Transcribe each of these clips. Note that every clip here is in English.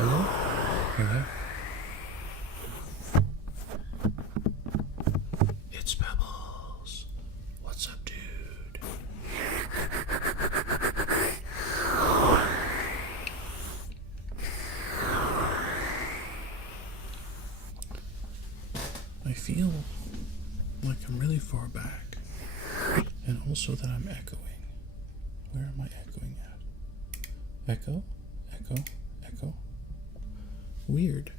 Hello? Hello? It's Pebbles. What's up, dude? I feel like I'm really far back, and also that I'm echoing. Where am I echoing at? Echo? Echo? Echo? Weird.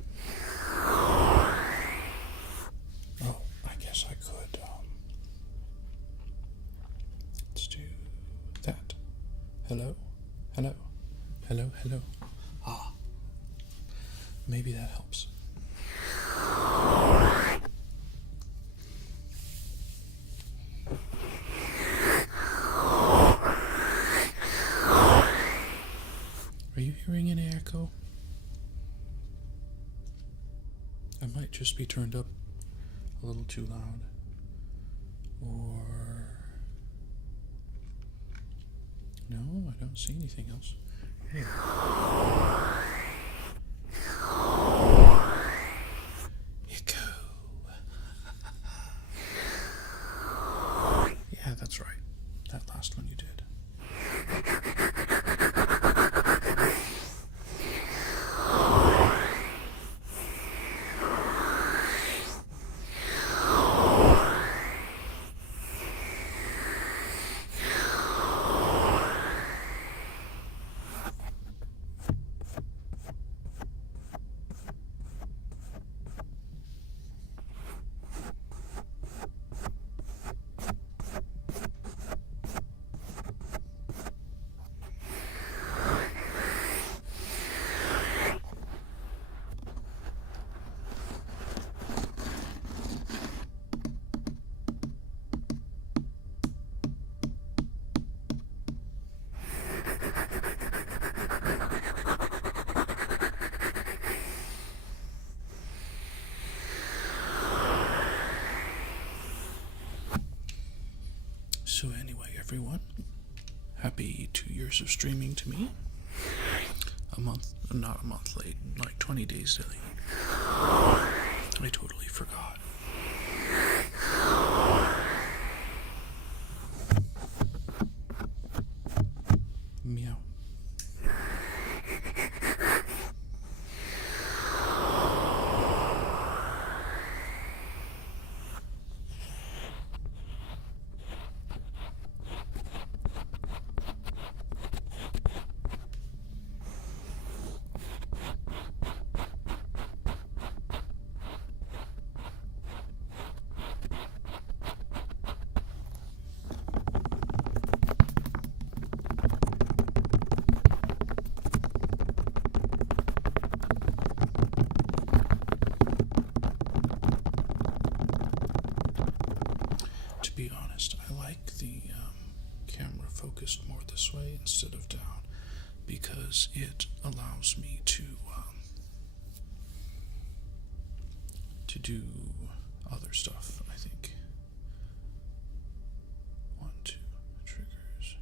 Oh, I guess I could, let's do that. Hello? Hello? Hello? Hello? Ah. Maybe that helps. Are you hearing any echo? I might just be turned up a little too loud. Or... no, I don't see anything else. Hey. Echo. Yeah, that's right. That last one you did. So anyway, everyone, happy 2 years of streaming to me. Not a month late, like 20 days late. I totally forgot. Meow. To be honest, I like the camera focused more this way instead of down because it allows me to do other stuff, I think. 1, 2, triggers.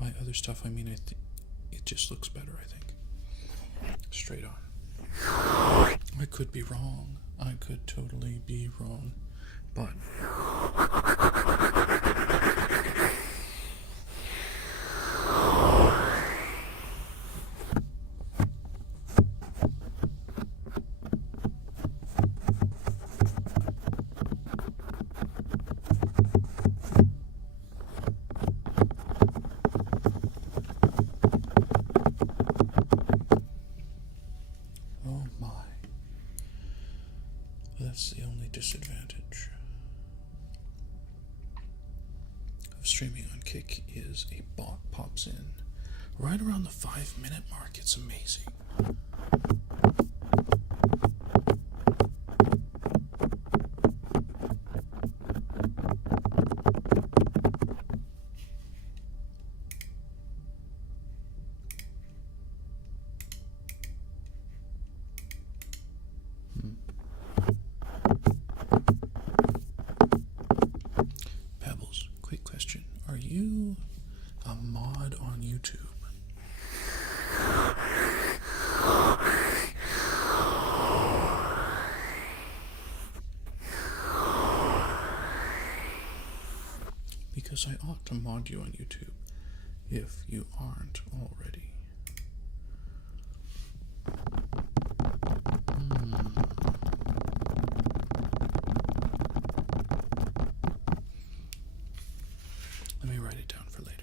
By other stuff, I mean it just looks better, I think. Straight on. I could be wrong. I could totally be wrong. But oh my. That's the only disadvantage of streaming on Kick is a bot pops in right around the 5-minute mark. It's amazing. Pebbles, quick question. Are you a mod on YouTube. Because I ought to mod you on YouTube if you aren't already. Let me write it down for later.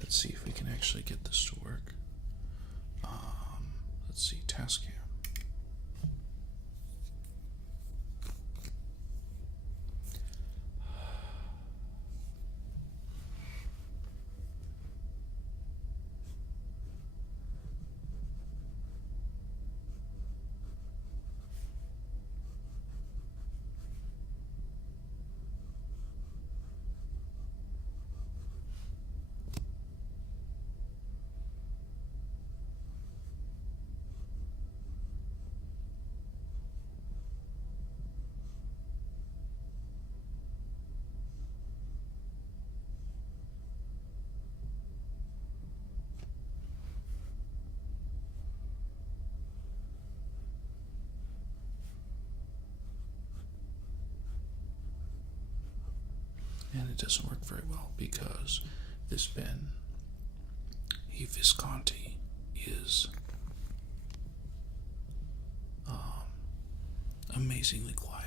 Let's see if we can actually get this to work. Let's see, task cam. And it doesn't work very well because this pen, E Visconti, is amazingly quiet.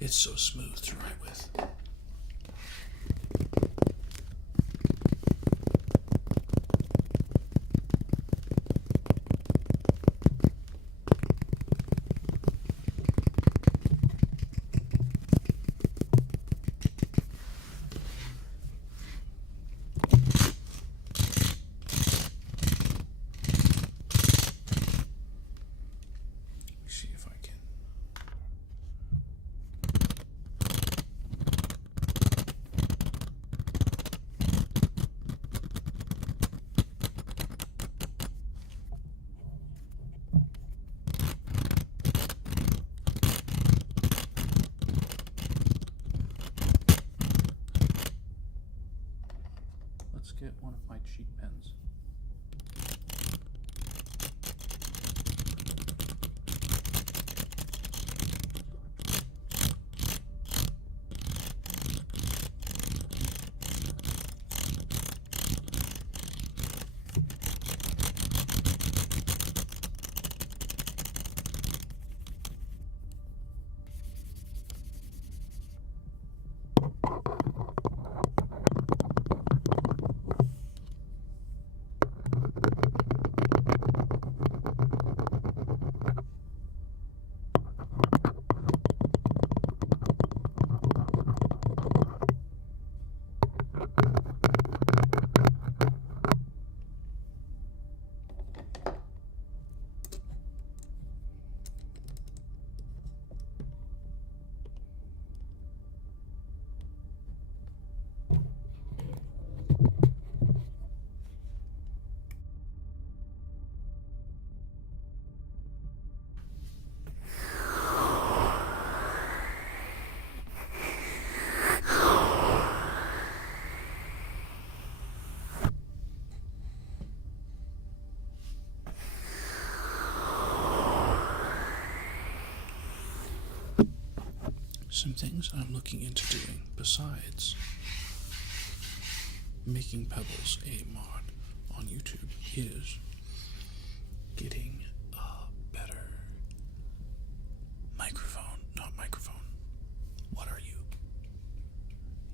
It's so smooth to write with. See if I can. Let's get one of my cheap pens. Some things I'm looking into doing besides making Pebbles a mod on YouTube is getting a better microphone. Not microphone. What are you?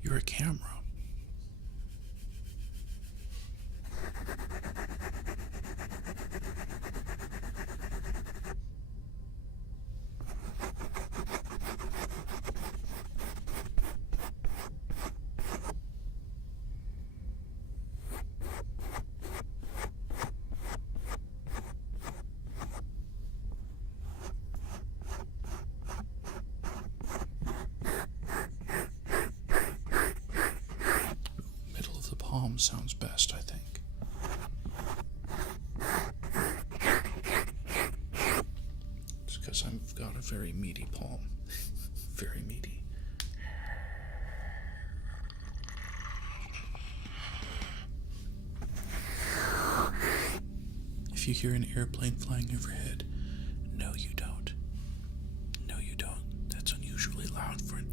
You're a camera. palm sounds best, I think. It's because I've got a very meaty palm. Very meaty. If you hear an airplane flying overhead, no you don't. No you don't. That's unusually loud for an...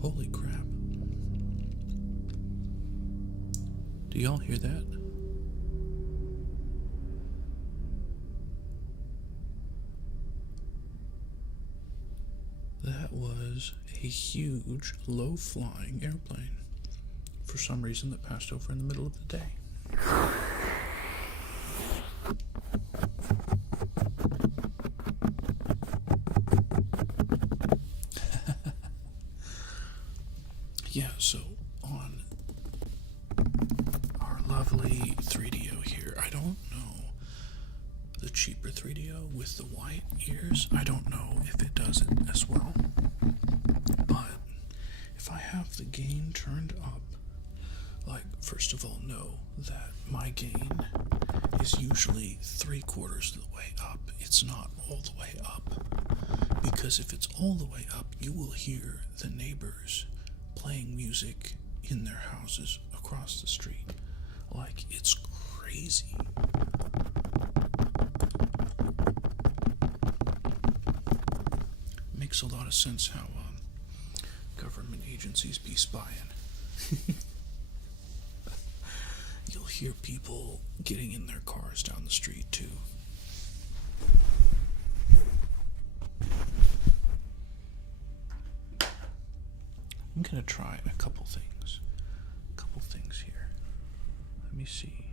Holy crap. Do y'all hear that? That was a huge, low-flying airplane. For some reason that passed over in the middle of the day. Yeah, so on our lovely 3DO here, I don't know the cheaper 3DO with the white ears. I don't know if it does it as well. But if I have the gain turned up, like, first of all, know that my gain is usually 3/4 of the way up. It's not all the way up. Because if it's all the way up, you will hear the neighbors playing music in their houses across the street. Like, it's crazy. Makes a lot of sense how government agencies be spying. You'll hear people getting in their cars down the street too. I'm gonna try a couple things. Here. Let me see.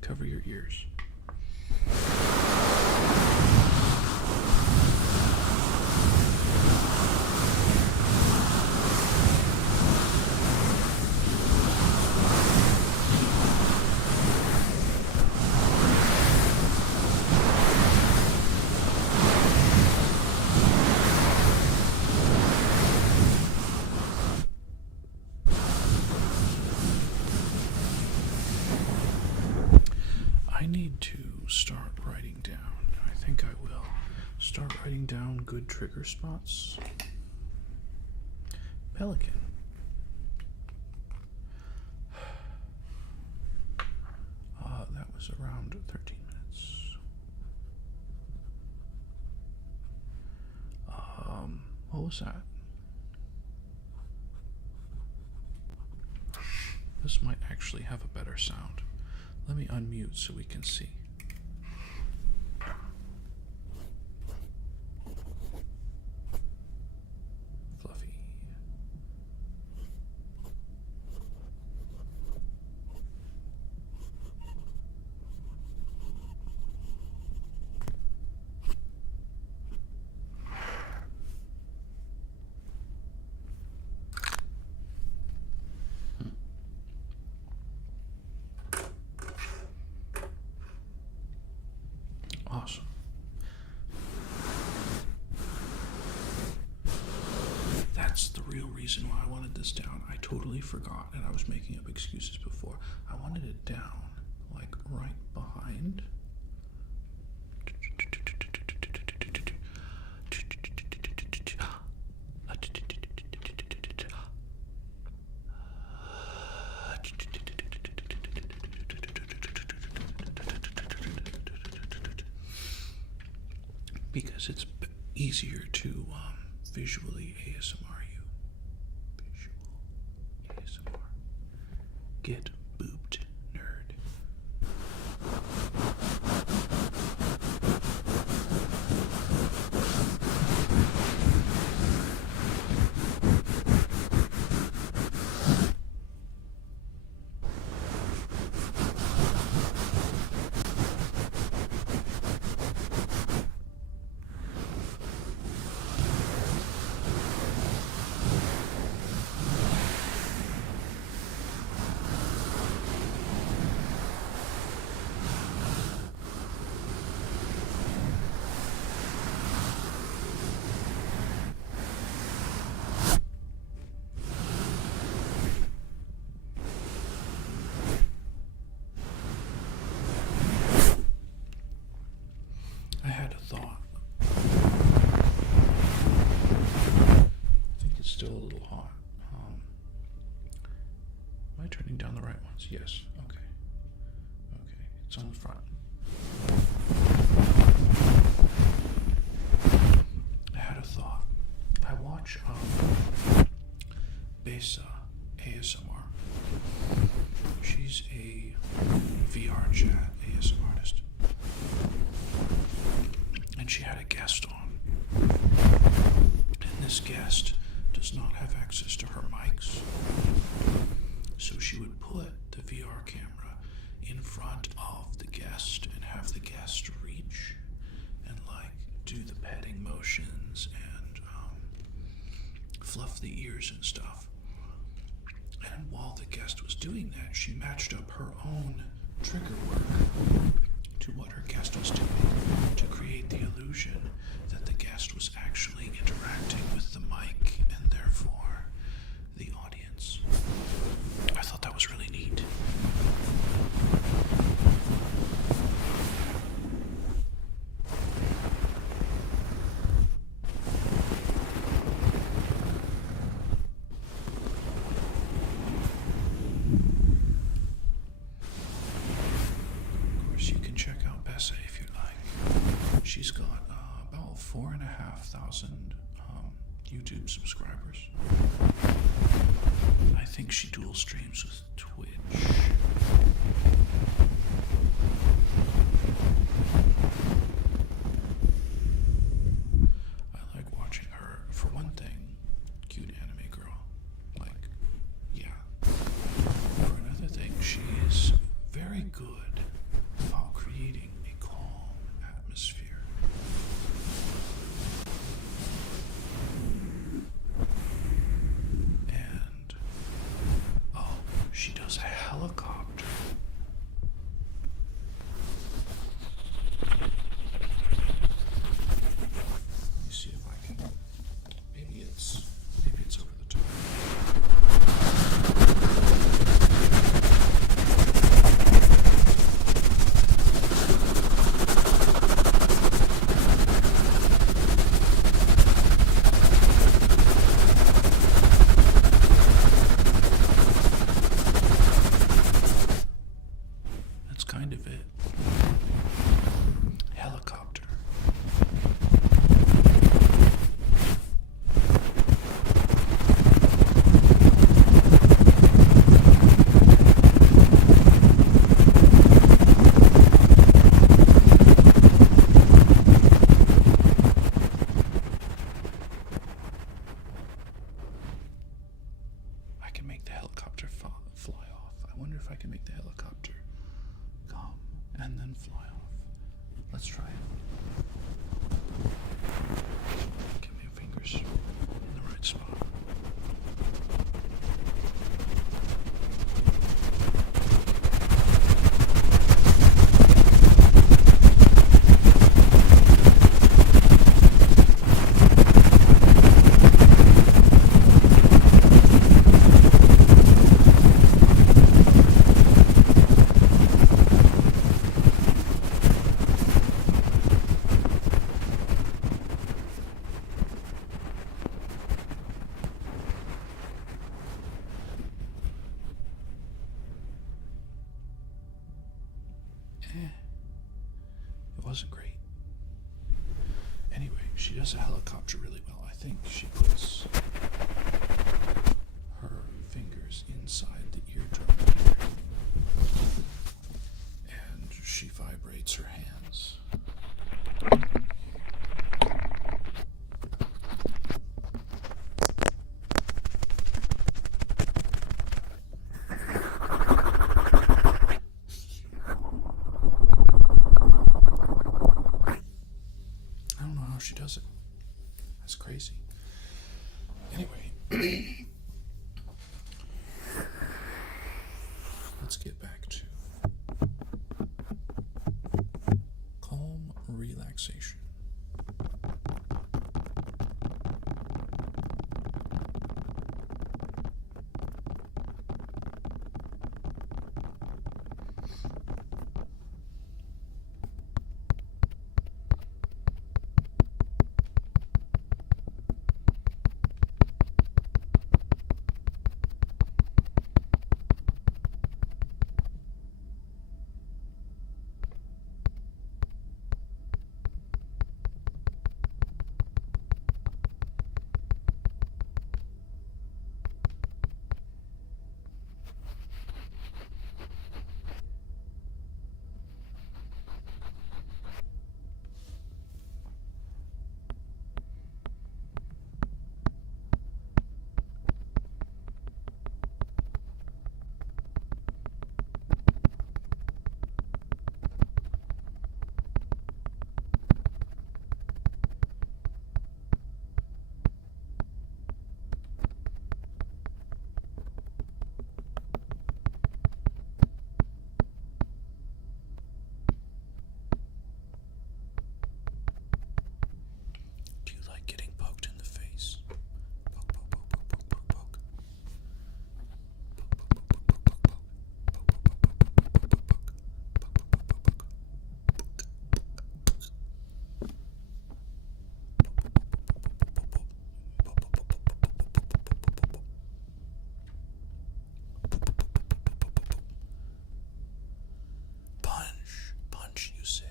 Cover your ears. I need to start writing down. I think I will start writing down good trigger spots. Pelican. That was around 13 minutes. What was that? This might actually have a better sound. Let me unmute so we can see. Fluffy. reason why I wanted this down. I totally forgot, and I was making up excuses before. I wanted it down, like right behind. Because it's easier to visually ASMR you. Visual ASMR. Get booped, nerd. I had a thought. I think it's still a little hot. Am I turning down the right ones? Yes. Okay. Okay. It's on the front. I had a thought. I watch Besa ASMR. She's a VR chat ASMR artist. And she had a guest on. And this guest does not have access to her mics. So she would put the VR camera in front of the guest and have the guest reach and like do the petting motions and fluff the ears and stuff. And while the guest was doing that, she matched up her own trigger work to what her guest was doing to create the illusion that the guest was actually interacting with the mic and therefore the audience. I thought that was really neat. You can check out Bessa if you like. She's got about 4,500 YouTube subscribers. I think she dual streams with Twitch. I like watching her. For one thing, cute anime girl. Like, yeah. For another thing, she is very good about creating a calm atmosphere. And, oh, she does a helicopter. Let me see if I can, maybe it's over the top. wasn't great. Anyway, she does a helicopter really well. I think she puts her fingers inside the eardrum here, and she vibrates her hands. I don't know how she does it. That's crazy. Anyway, let's get back to calm relaxation. Do you like getting poked in the face? Poke, poke, poke, poke, poke, poke, poke. Poke, poke, poke, poke, poke, poke, poke. Poke, poke, poke, poke, poke, poke, poke, poke. Poke, poke, poke, poke, poke. Punch, punch, you say.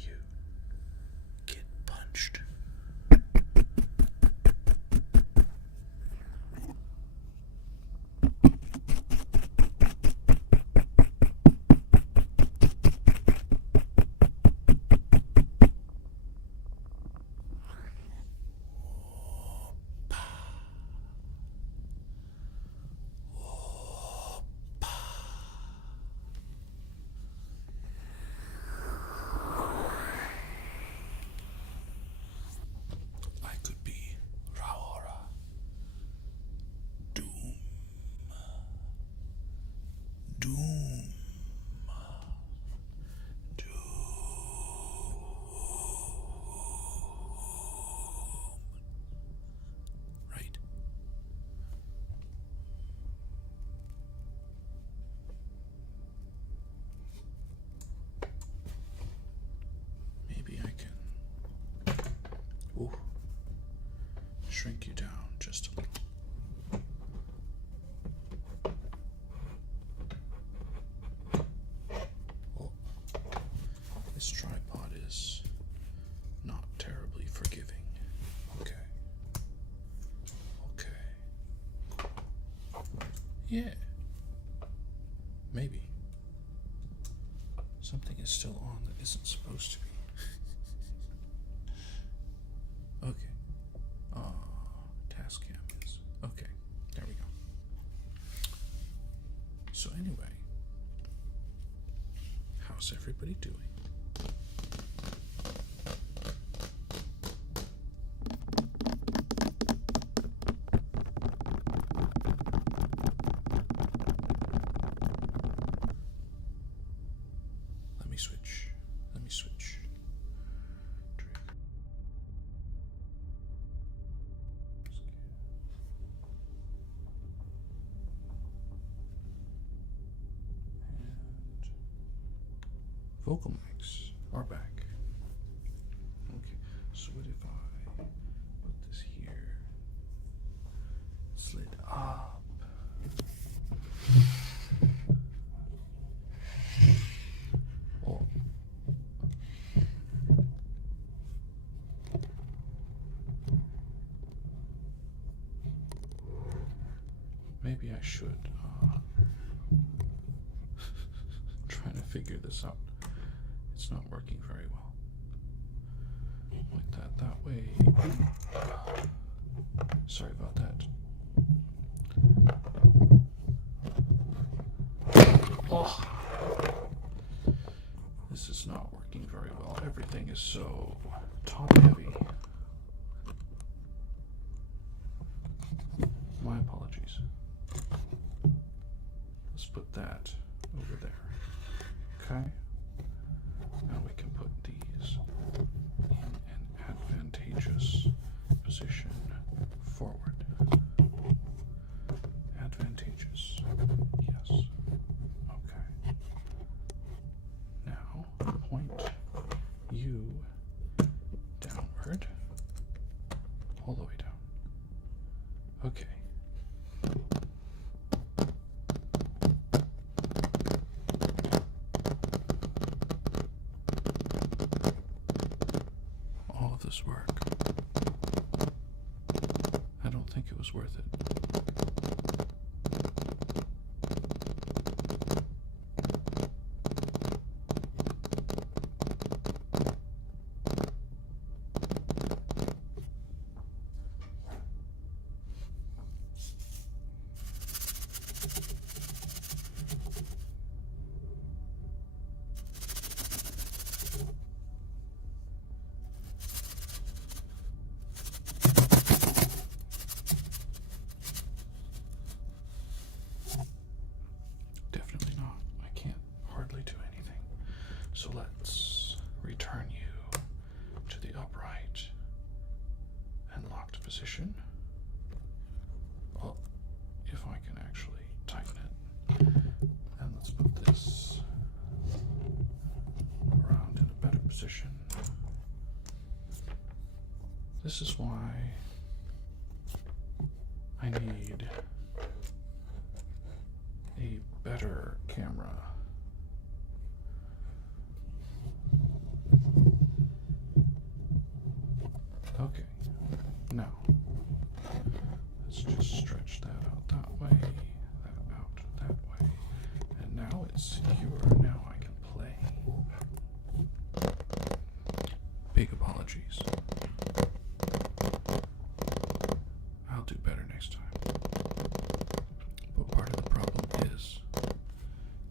You get punched. I could be Raora. Doom. Doom. Doom. Right? Maybe I can shrink you down just a little. Oh, this tripod is not terribly forgiving. Okay. Okay. Yeah. Maybe. Something is still on that isn't supposed to be. Okay. Task cam is. Okay. There we go. So anyway, how's everybody doing? Let me switch. Let me switch. Vocal mics are back. Okay, so what if I put this here, slid up, I should. Trying to figure this out. It's not working very well. Like that way. Sorry about that. Oh, this is not working very well. Everything is so top heavy. My apologies. Let's put that over there. Okay. Now we can put these in an advantageous position forward. Advantageous. Yes. Okay. Now point you downward. All the way down. Okay. All of this work. I don't think it was worth it. Definitely not. I can't hardly do anything. So let's return you to the upright and locked position. Well, if I can actually tighten it. And let's put this around in a better position. This is why I need a better camera. Okay, now let's just stretch that out that way, that out that way, and now it's secure. Now I can play. Big apologies. I'll do better next time. But part of the problem is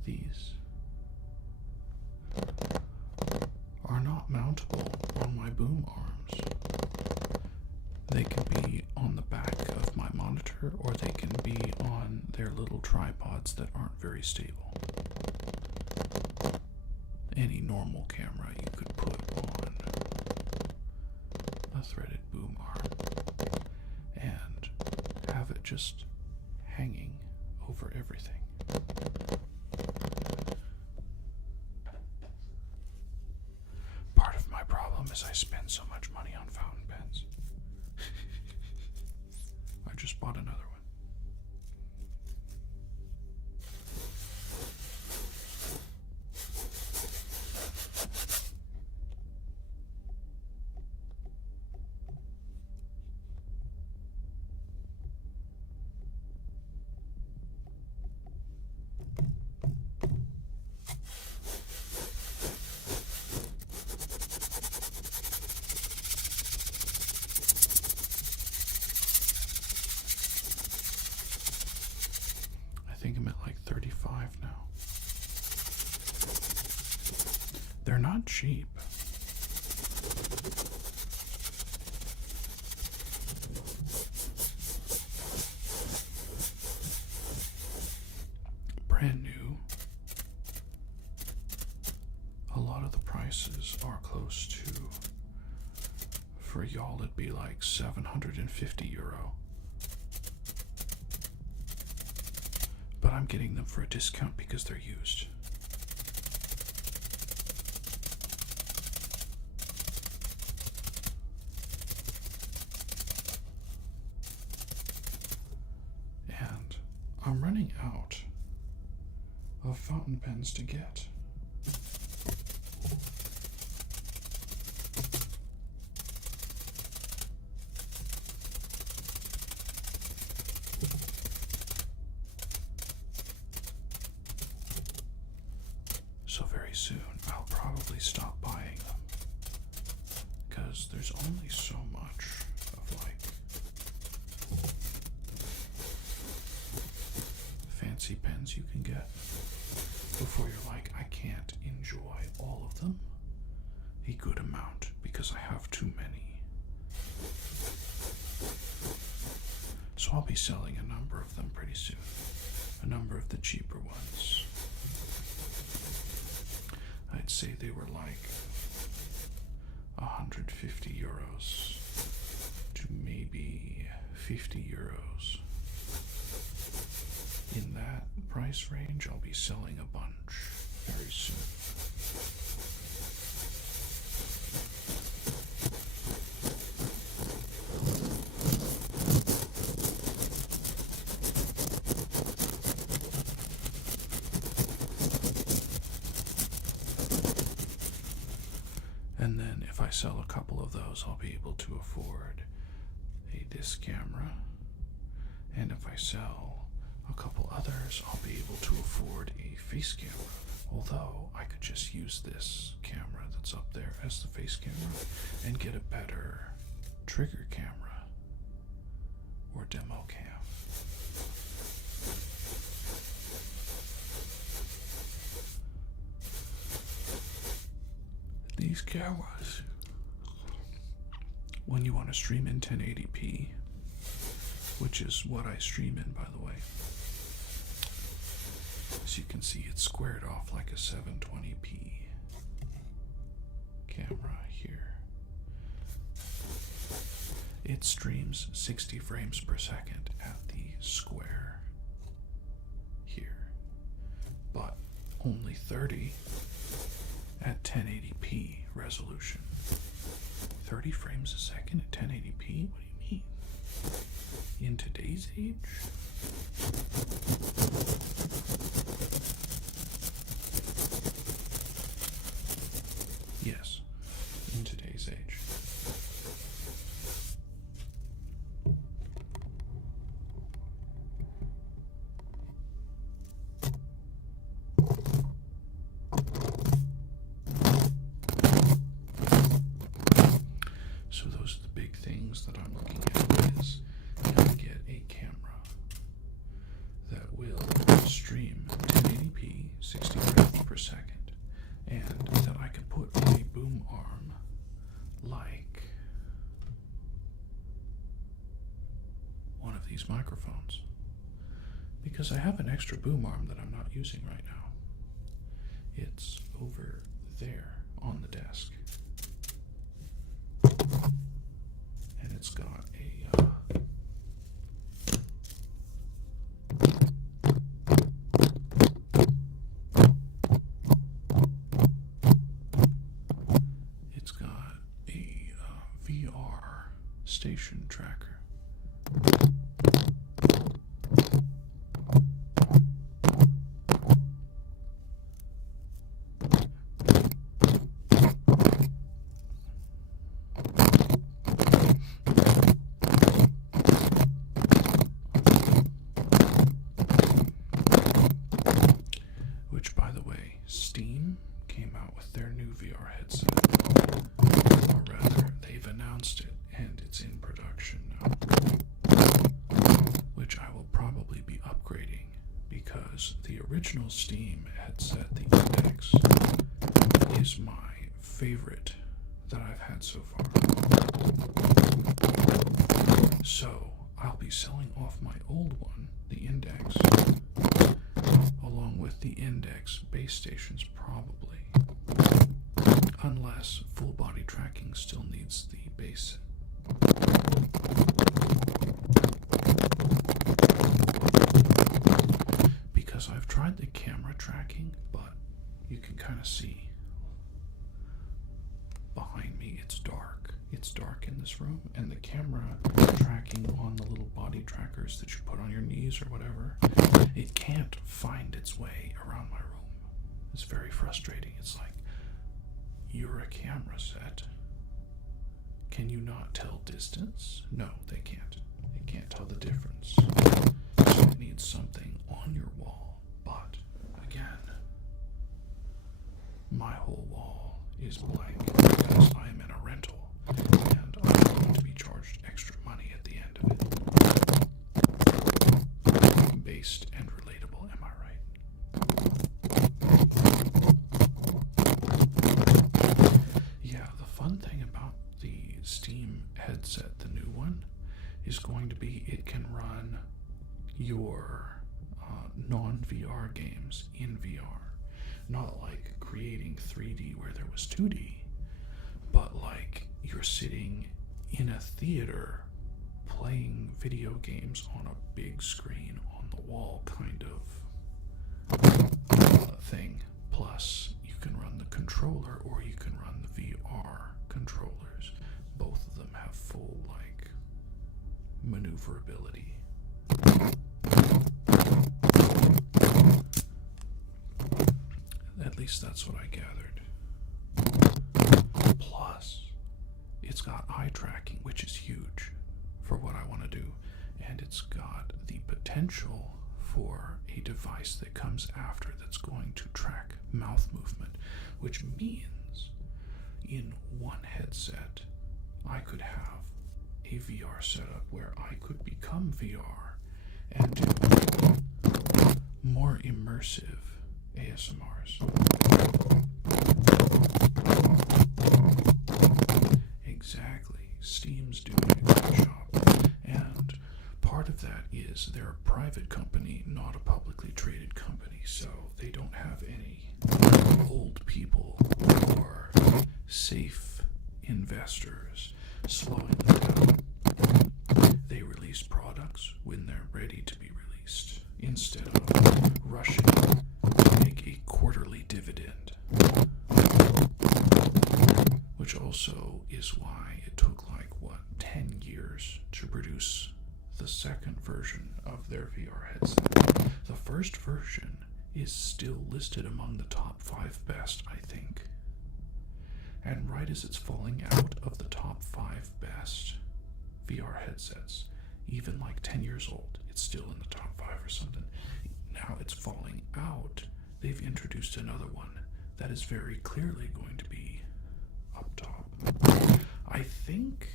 these are not mountable on my boom arms. They can be on the back of my monitor, or they can be on their little tripods that aren't very stable. Any normal camera you could put on a threaded boom arm and have it just hanging over everything. Part of my problem is I spend so much money on fountain pens. I just bought another one. I think I'm at like 35 now. They're not cheap. Brand new. A lot of the prices are close to, for y'all it'd be like €750. But I'm getting them for a discount because they're used. And I'm running out of fountain pens to get. So very soon I'll probably stop buying them, because there's only so much of like fancy pens you can get before you're like, I can't enjoy all of them a good amount because I have too many. So I'll be selling a number of them pretty soon. A number of the cheaper ones. I'd say they were like 150 euros to maybe 50 euros. In that price range, I'll be selling a bunch very soon. And then if I sell a couple of those, I'll be able to afford a disc camera. And if I sell a couple others, I'll be able to afford a face camera. Although I could just use this camera that's up there as the face camera and get a better trigger camera or demo cam. These cameras, when you want to stream in 1080p, which is what I stream in, by the way. As you can see, it's squared off like a 720p camera here. It streams 60 frames per second at the square here, but only 30 at 1080p resolution. 30 frames a second at 1080p? What do you mean? In today's age? Yes, in today's age. So those are the big things that I'm looking at, is can I get a camera that will stream 1080p 60 frames per second, and that I can put on a boom arm like one of these microphones, because I have an extra boom arm that I'm not using right now. It's over there on the desk, and it's got a VR station tracker. Which, by the way, Steam came out with their new VR headset. Or rather, they've announced it, and it's in production now. Which I will probably be upgrading, because the original Steam headset, the Index, is my favorite that I've had so far. So, I'll be selling off my old one, the Index, along with the Index base stations, probably. Unless full body tracking still needs the base. Because I've tried the camera tracking, but you can kind of see behind me it's dark. It's dark in this room, and the camera tracking on the little body trackers that you put on your knees or whatever, it can't find its way around my room. It's very frustrating. It's like, you're a camera set. Can you not tell distance? No, they can't. They can't tell the difference. So it needs something on your wall. But, again, my whole wall is blank because I'm in a rental and I'm going to be charged extra money at the end of it. Based and relatable, am I right? Yeah, the fun thing about the Steam headset, the new one, is going to be it can run your non-VR games in VR. Not like creating 3D where there was 2D, but like you're sitting in a theater playing video games on a big screen on the wall kind of thing. Plus, you can run the controller or you can run the VR controllers. Both of them have full like maneuverability. At least that's what I gathered. Plus, it's got eye tracking, which is huge for what I want to do. And it's got the potential for a device that comes after that's going to track mouth movement, which means in one headset, I could have a VR setup where I could become VR and do more immersive ASMRs. Exactly. Steam's doing a good job. And part of that is they're a private company, not a publicly traded company, so they don't have any old people or safe investors slowing them down. They release products when they're ready to be released, instead of rushing to make a quarterly dividend. Which also is why it took 10 years to produce the second version of their VR headset. The first version is still listed among the top 5 best, I think. And right as it's falling out of the top 5 best VR headsets, even 10 years old, it's still in the top 5 or something. Now it's falling out. They've introduced another one that is very clearly going to be up top. I think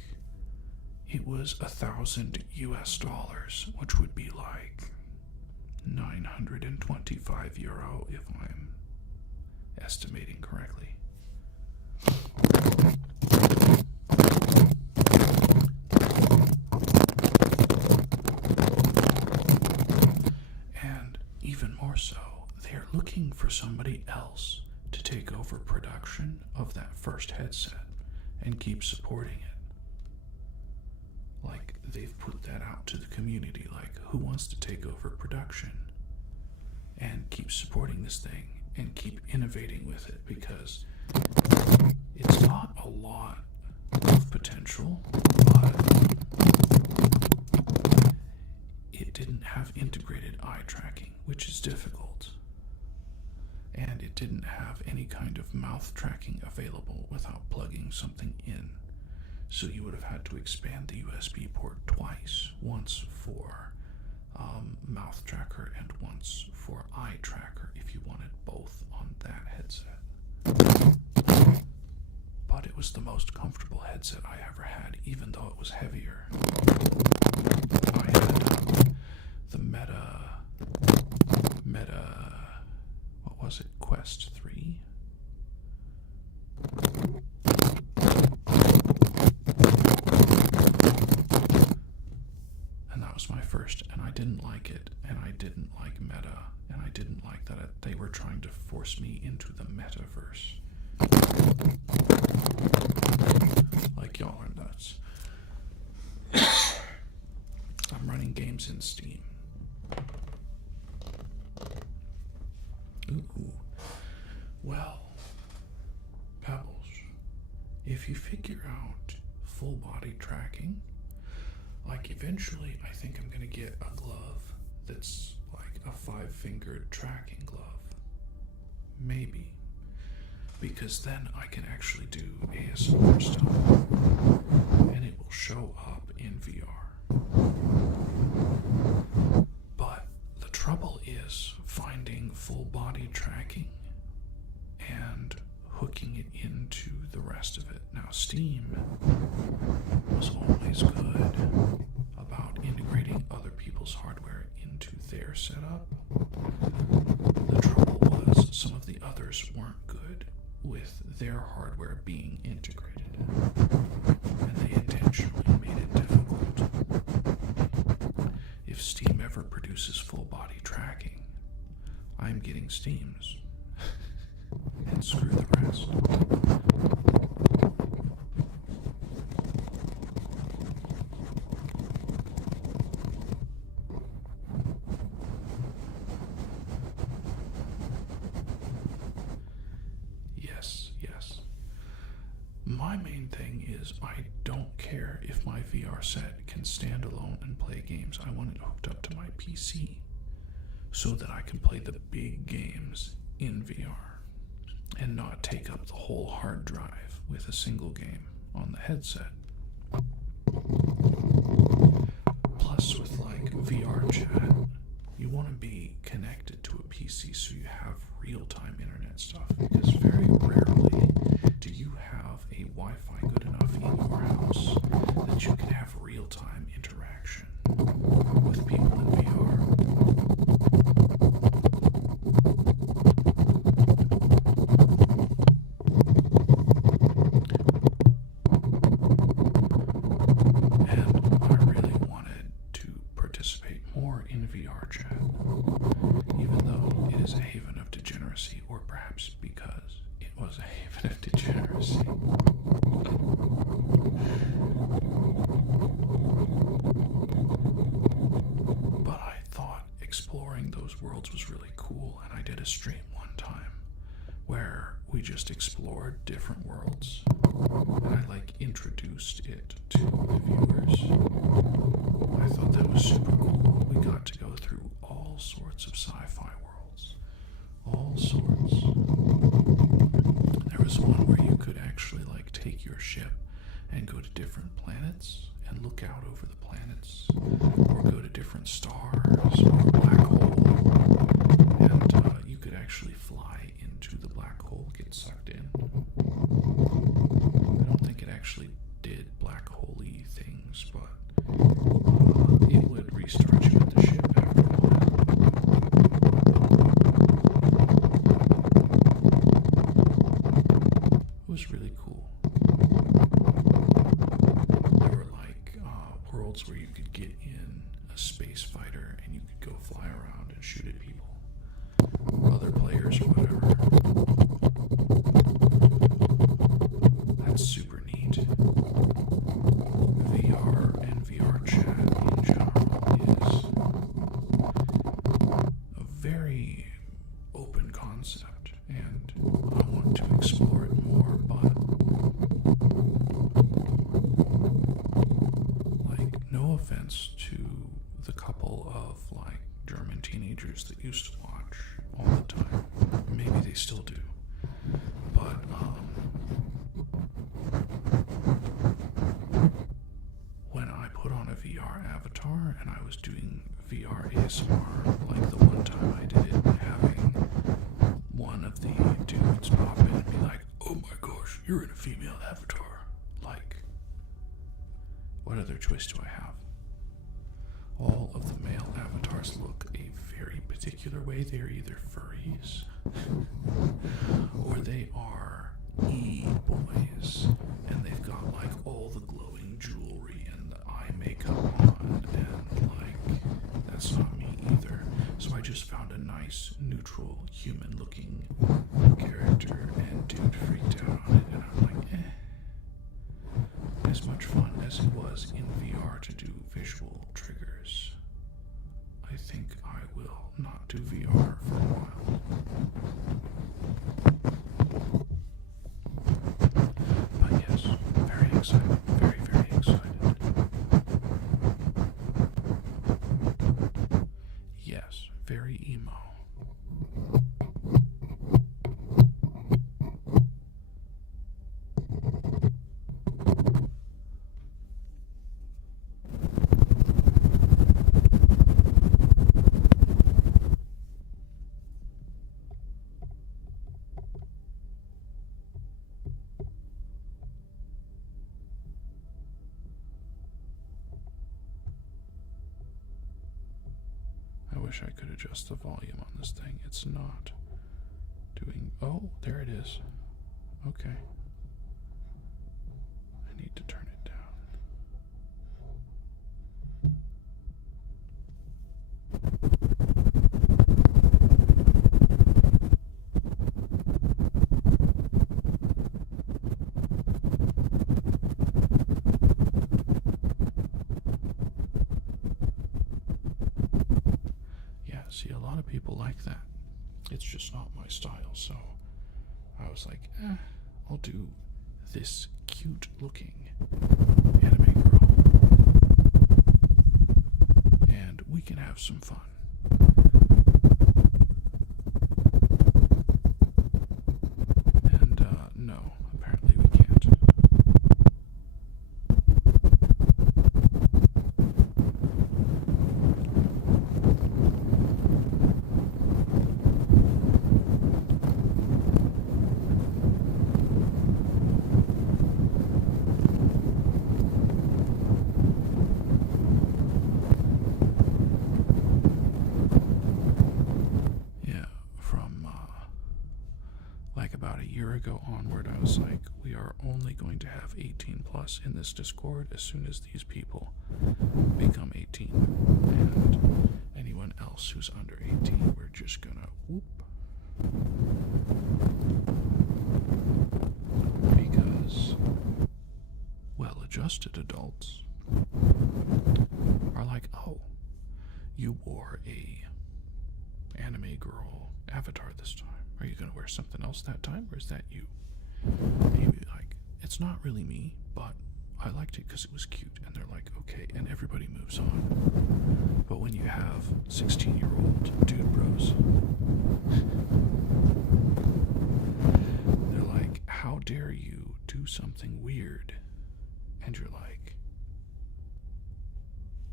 it was $1,000 which would be €925 if I'm estimating correctly. And even more so, they're looking for somebody else to take over production of that first headset and keep supporting it. They've put that out to the community, who wants to take over production and keep supporting this thing and keep innovating with it, because it's got a lot of potential, but it didn't have integrated eye tracking, which is difficult. And it didn't have any kind of mouth tracking available without plugging something in. So you would have had to expand the USB port twice, once for mouth tracker and once for eye tracker if you wanted both on that headset. But it was the most comfortable headset I ever had, even though it was heavier. I had the what was it, Quest 3? And that was my first, and I didn't like it, and I didn't like Meta, and I didn't like that they were trying to force me into the metaverse. Y'all are nuts. I'm running games in Steam. Ooh. Well, Pebbles, if you figure out full body tracking, eventually I think I'm gonna get a glove that's a 5-fingered tracking glove. Maybe. Because then I can actually do ASMR stuff, and it will show up in VR. But the trouble is finding full body tracking and hooking it into the rest of it. Now, Steam was always good about integrating other people's hardware into their setup. The trouble was some of the others weren't good with their hardware being integrated, and they intentionally made it difficult. If Steam ever produces full body tracking, I'm getting Steam's. And screw the rest. Yes. My main thing is I don't care if my VR set can stand alone and play games. I want it hooked up to my PC so that I can play the big games in VR and not take up the whole hard drive with a single game on the headset. Plus, with like VR chat, you want to be connected to a PC so you have real-time internet stuff, because very rarely do you have a Wi-Fi good enough in your house that you can have real-time interaction with people in VR. In VR chat, even though it is a haven of degeneracy, or perhaps because it was a haven of degeneracy. But I thought exploring those worlds was really cool, and I did a stream one time where we just explored different worlds, and I introduced it to the viewers. I thought that was super cool. We got to go through all sorts of sci-fi worlds. All sorts. There was one where you could actually take your ship and go to different planets and look out over the planets, or go to different stars or a black hole, and you could actually fly into the black hole, get sucked in. I don't think it actually did black hole-y things, but it would restart you at the ship after a while. It was really cool. There were worlds where you could get in a space fighter and you could go fly around and shoot at people, other players or whatever. That's super neat. VR and VR chat in general is a very open concept, and I want to explore it more, but no offense to the couple of German teenagers that used to watch all the time. Maybe they still do. But when I put on a VR avatar and I was doing VR ASMR, the one time I did it, having one of the dudes pop in and be like, "Oh my gosh, you're in a female avatar." What other choice do I have? All of the male avatars look a very particular way. They're either furries or they are e-boys, and they've got all the glowing jewelry and the eye makeup on, and that's not me either. So I just found a nice, neutral, human-looking character, and dude freaked out on it, and I'm like, eh. As much fun as it was in VR to do visual triggers, I think I will not do VR for a while. But yes, very excited. Very, very excited. Yes, very emo. wish I could adjust the volume on this thing. It's not doing. Oh, there it is. Okay. I need to turn it down. Yeah, see, a lot of people like that. It's just not my style, so I was like, I'll do this cute looking anime girl and we can have some fun. And no, apparently we can't. About a year ago onward, I was like, we are only going to have 18 plus in this Discord as soon as these people become 18. And anyone else who's under 18, we're just gonna whoop. Because well-adjusted adults are like, oh, you wore a anime girl avatar this time. Are you going to wear something else that time, or is that you? Maybe, like, it's not really me, but I liked it because it was cute. And they're like, okay, and everybody moves on. But when you have 16-year-old dude bros, they're like, how dare you do something weird? And you're like,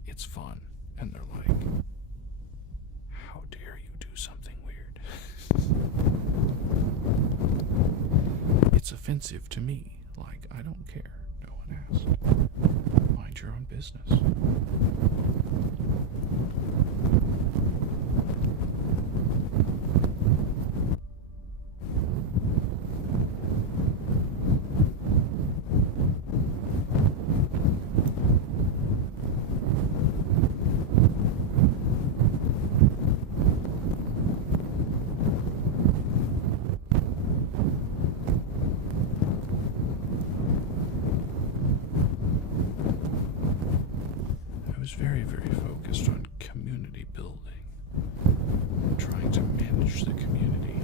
it's fun. And they're like, how dare you do something weird? It's offensive to me. Like, I don't care. No one asked. Mind your own business. Very, very focused on community building, trying to manage the community.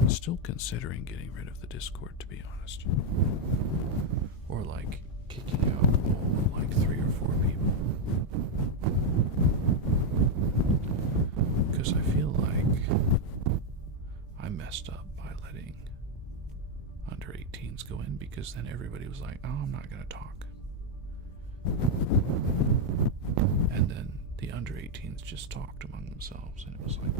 I'm still considering getting rid of the Discord, to be honest. Or like kicking out all like 3 or 4 people. Because I feel like I messed up by letting under 18s go in, because then everybody was like, oh, I'm not going to talk. And then the under 18s just talked among themselves, and it was like,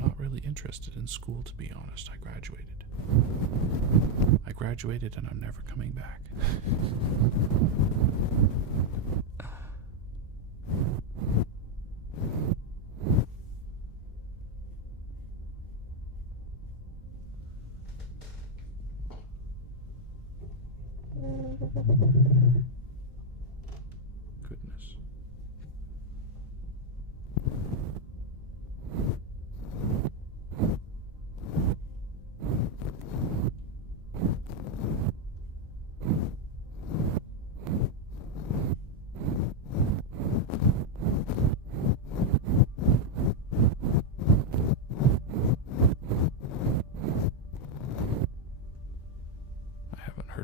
not really interested in school, to be honest. I graduated and I'm never coming back. Goodness.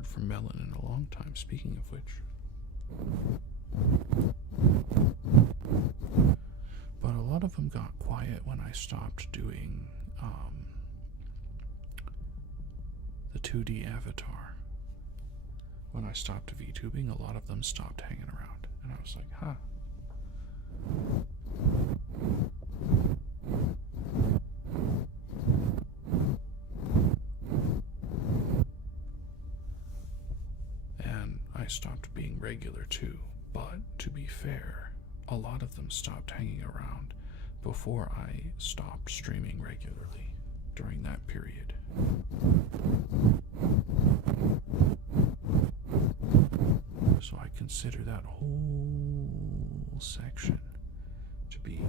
From Melon in a long time, speaking of which. But a lot of them got quiet when I stopped doing the 2D avatar. When I stopped VTubing, a lot of them stopped hanging around. And I was like, huh. I stopped being regular too, but to be fair, a lot of them stopped hanging around before I stopped streaming regularly during that period. So I consider that whole section to be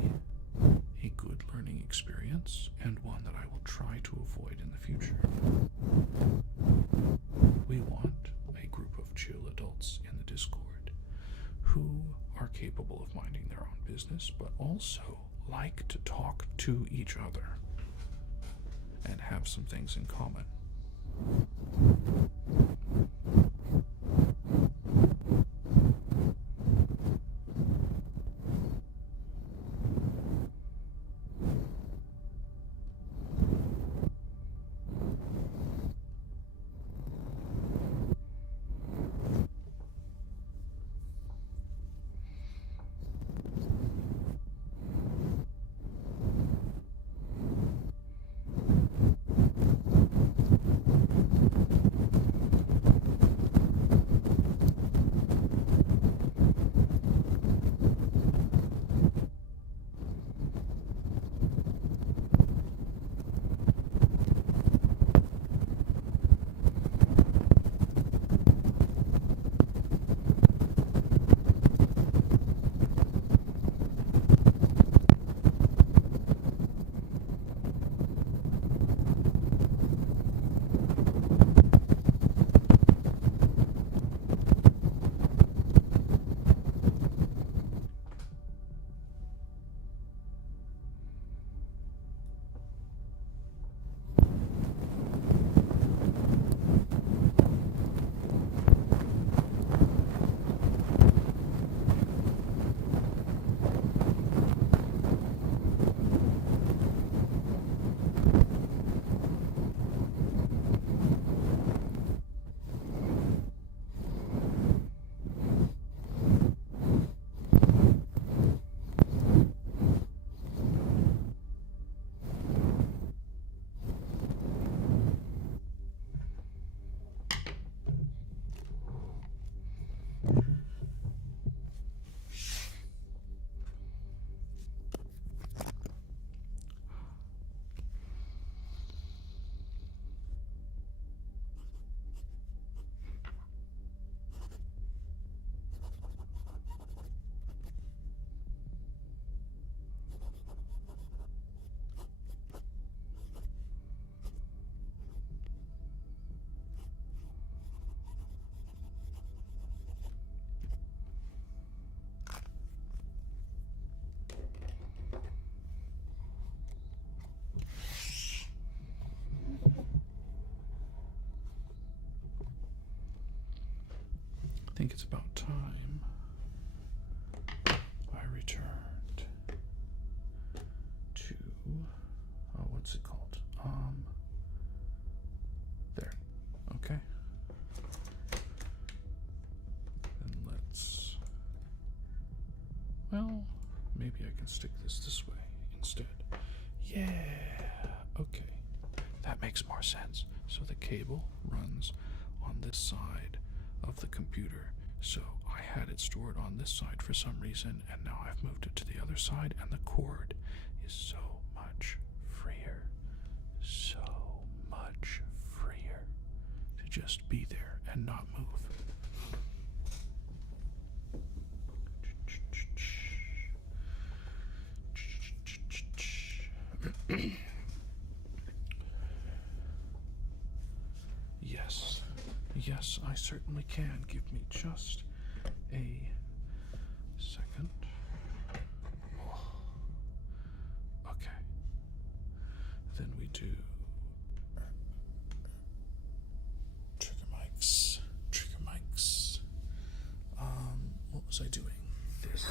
a good learning experience and one that I will try to avoid in the future. We want a group of chill adults in the Discord who are capable of minding their own business, but also like to talk to each other and have some things in common. I think it's about time I returned to, what's it called? There. Okay. Then let's, well, maybe I can stick this way instead. Yeah. Okay. That makes more sense. So the cable runs on this side of the computer. So I had it stored on this side for some reason, and now I've moved it to the other side, and the cord is so much freer. So much freer to just be there and not move. Yes, I certainly can. Give me just a second. Oh. Okay. Then we do trigger mics. What was I doing? This.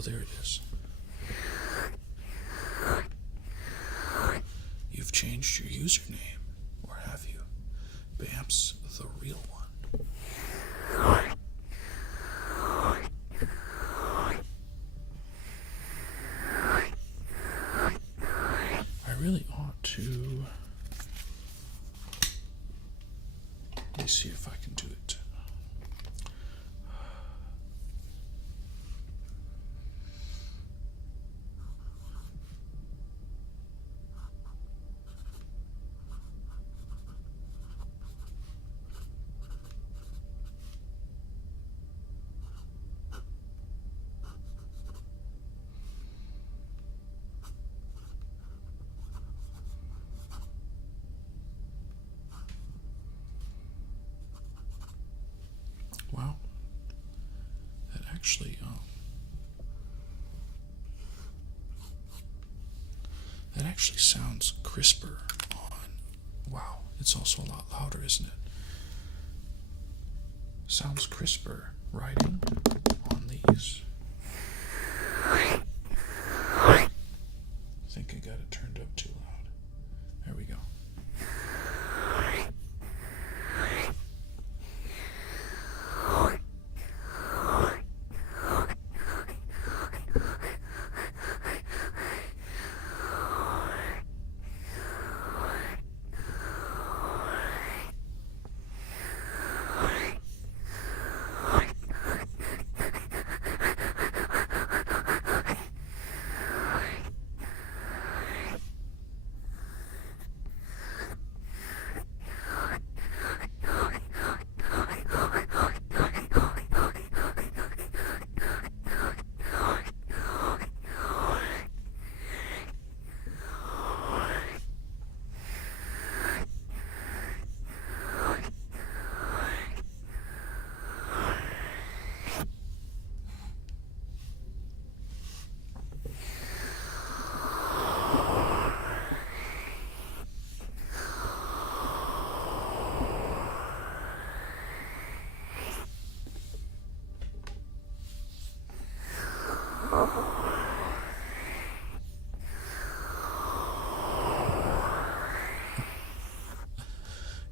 Oh, there it is. You've changed your username, or have you? Bamps the real one. I really ought to. Let me see if I can do it. Wow. That actually sounds crisper on. Wow, it's also a lot louder, isn't it? Sounds crisper writing on these. I think I got it turned up too loud. There we go.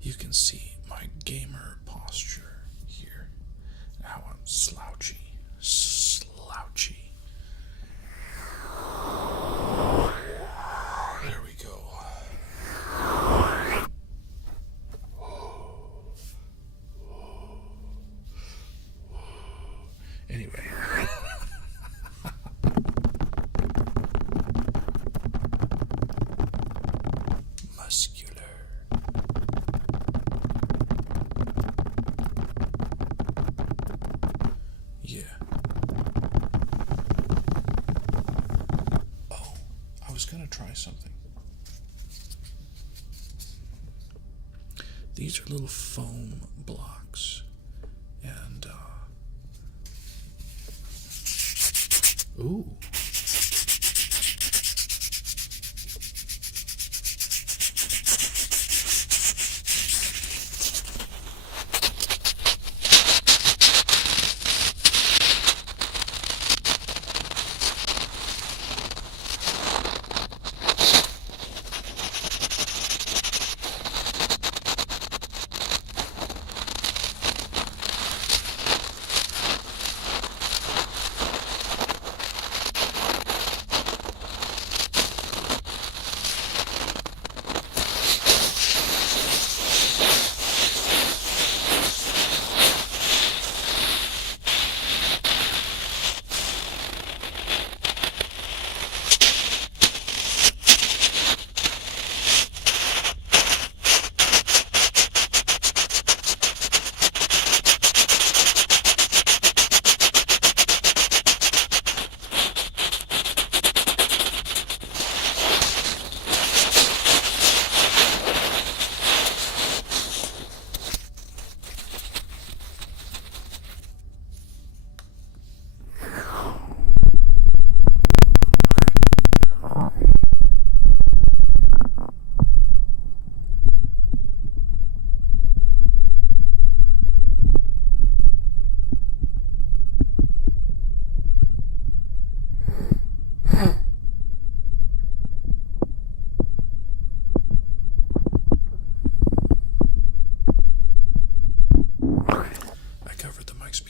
You can see my gamer posture here. How I'm slouchy. There we go. Anyway. Muscular. Yeah. Oh, I was gonna try something. These are little foam blocks, and ooh.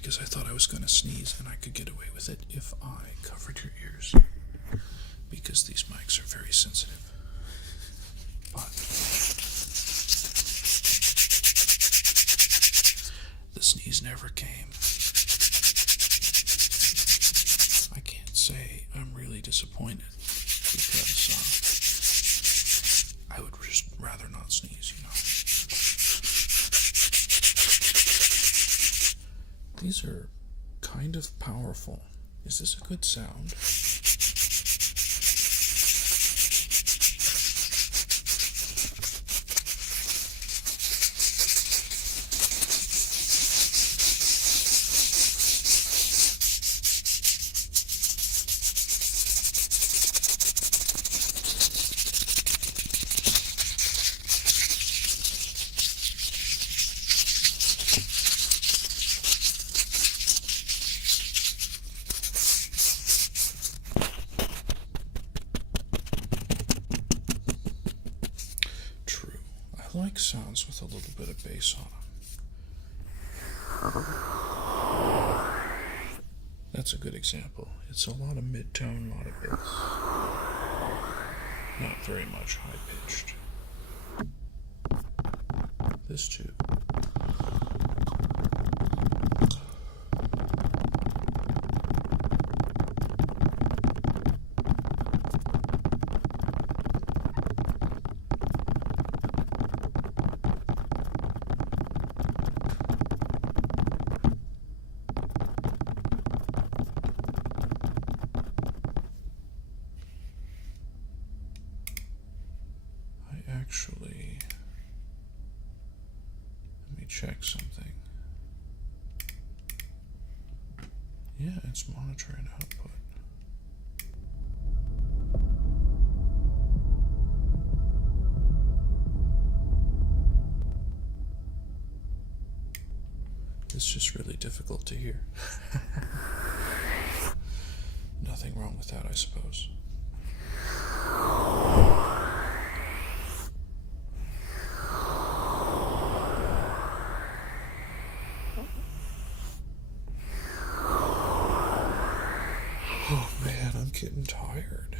because I thought I was going to sneeze and I could get away with it if I covered your ears, because these mics are very sensitive. But the sneeze never came. I can't say I'm really disappointed, because I would just rather not sneeze, you know. These are kind of powerful. Is this a good sound? I like sounds with a little bit of bass on them. That's a good example. It's a lot of mid-tone, a lot of bass. Not very much high-pitched. This too. Actually, let me check something. Yeah, it's monitoring output. It's just really difficult to hear. Nothing wrong with that, I suppose. Oh man, I'm getting tired.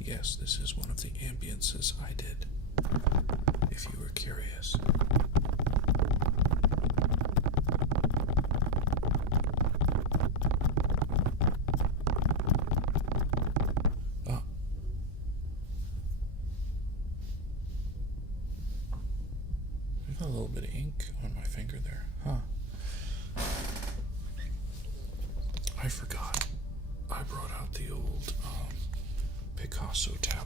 Yes, this is one of the ambiances I did, if you were curious. A little bit of ink on my finger there, huh? I forgot. I brought out the old Picasso tablet.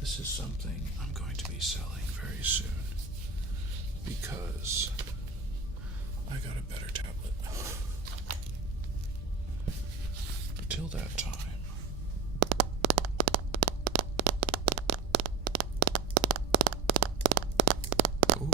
This is something I'm going to be selling very soon because I got a better tablet. Until that time, ooh.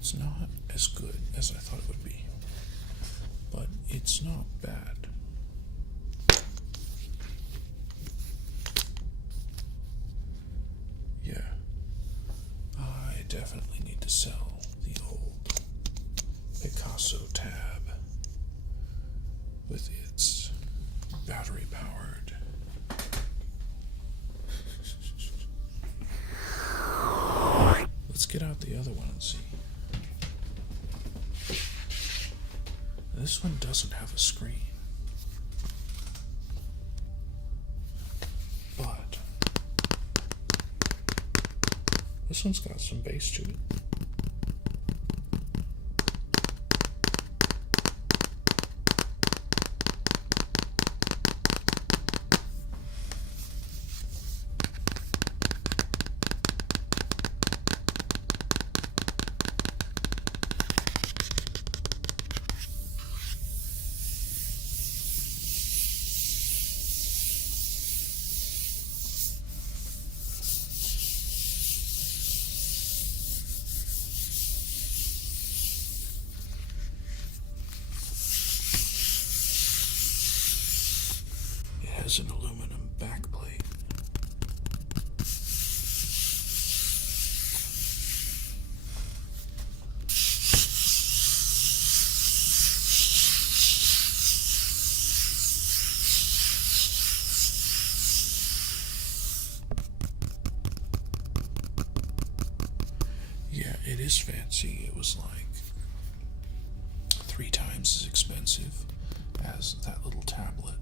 It's not as good as I thought it would be, but it's not bad. definitely need to sell the old Picasso tab with its battery-powered Let's get out the other one and see. This one doesn't have a screen. But this one's got some bass to it. Has an aluminum backplate. Yeah, it is fancy. It was like 3 times as expensive as that little tablet.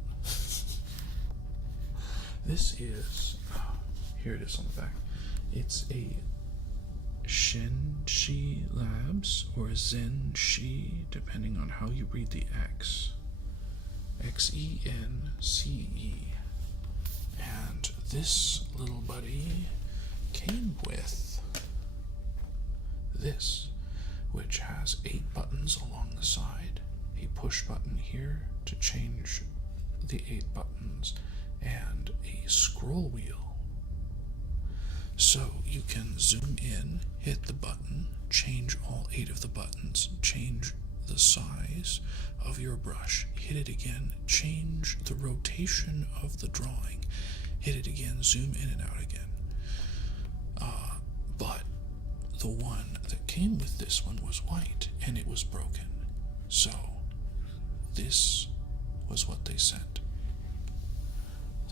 This is, here it is on the back. It's a Shenshi Labs or Zenshi, depending on how you read the X. Xence. And this little buddy came with this, which has 8 buttons along the side, a push button here to change the 8 buttons, and a scroll wheel. So you can zoom in, hit the button, change all 8 of the buttons, change the size of your brush, hit it again, change the rotation of the drawing, hit it again, zoom in and out again. But the one that came with this one was white and it was broken. So this was what they sent.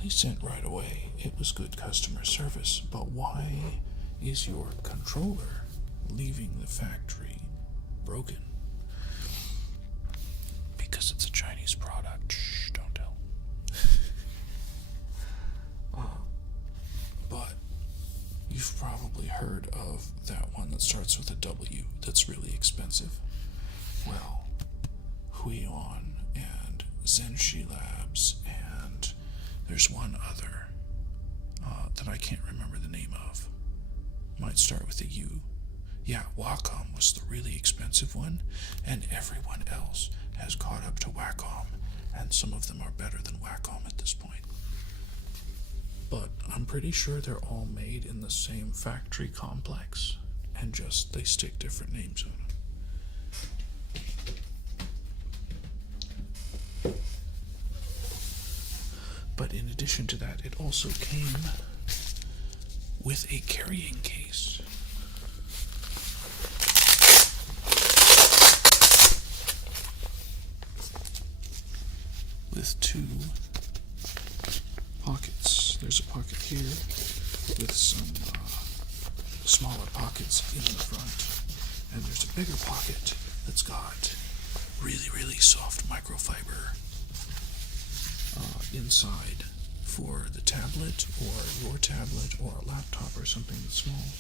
They sent right away. It was good customer service, but why is your controller leaving the factory broken? Because it's a Chinese product. Shh, don't tell. But you've probably heard of that one that starts with a W that's really expensive. Well, Huion and Zenshi Labs and there's one other that I can't remember the name of. Might start with a U. Yeah, Wacom was the really expensive one, and everyone else has caught up to Wacom, and some of them are better than Wacom at this point. But I'm pretty sure they're all made in the same factory complex, and just they stick different names on them. But in addition to that, it also came with a carrying case. With 2 pockets. There's a pocket here with some smaller pockets in the front. And there's a bigger pocket that's got really, really soft microfiber inside for the tablet or your tablet or a laptop or something that's small.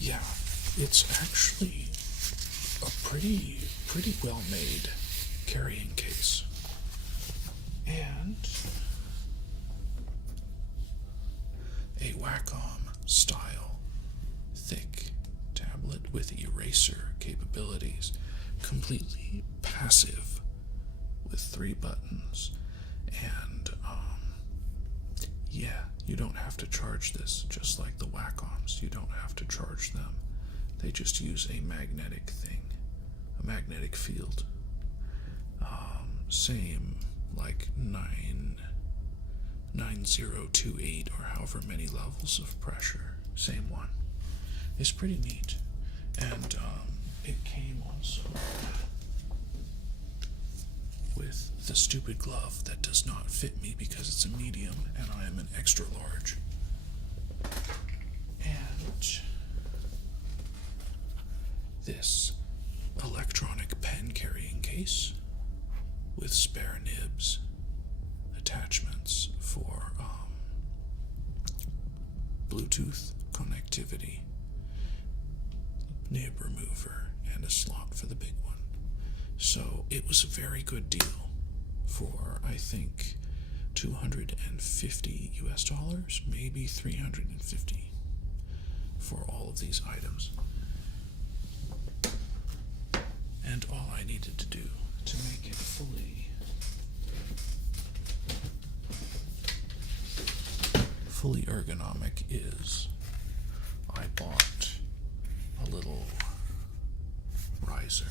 Yeah, it's actually a pretty well made carrying case. And a Wacom style thick tablet with eraser capabilities, completely passive with 3 buttons. And yeah, you don't have to charge this, just like the Wacoms. You don't have to charge them. They just use a magnetic thing, a magnetic field. Same like 9028 or however many levels of pressure same one. It's pretty neat. And it came also with the stupid glove that does not fit me because it's a medium and I am an extra large. And this electronic pen carrying case with spare nibs, attachments for Bluetooth connectivity, nib remover, and a slot for the big one. So it was a very good deal for, I think, $250 US, maybe $350 for all of these items. And all I needed to do to make it fully ergonomic is I bought a little riser.